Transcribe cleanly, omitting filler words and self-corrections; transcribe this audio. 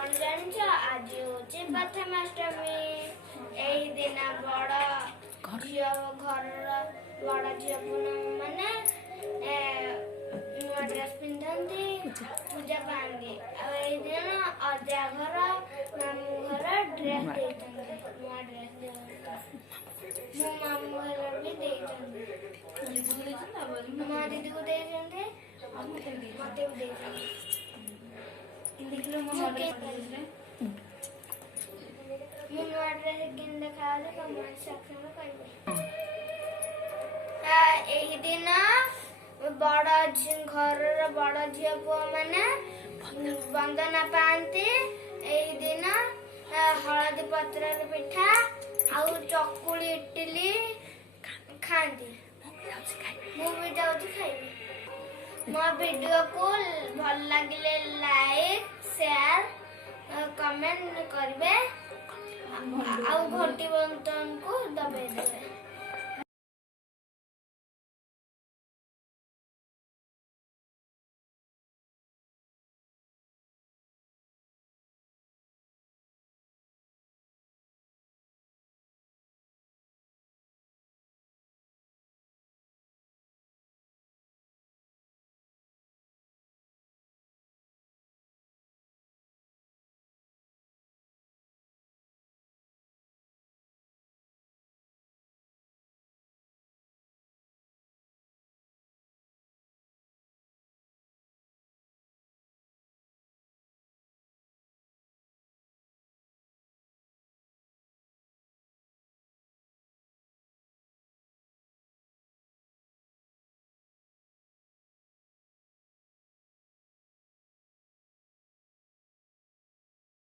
कौन जान आज हूँ प्रथमाष्टमी यही दिन बड़ झील घर बड़ झील मैंने नुआ ड्रेस पिंधती पूजा पाती आई दिन अजा घर मामू घर ड्रेस देते नुआ ड्रेस मो मामू घर भी देते मो दीदी को देते मते भी देते यही दिन बड़ घर बड़ झील पुआ मैंने वंदना पाती यही दिन हलदी पत्र पिठा आउ चकुली इटली खाती मुझे जाऊँ खाइबी मो वीडियो को भल लगे लाइक शेयर कमेंट करेंगे आउ घंटी बंटन को दबाई देवे।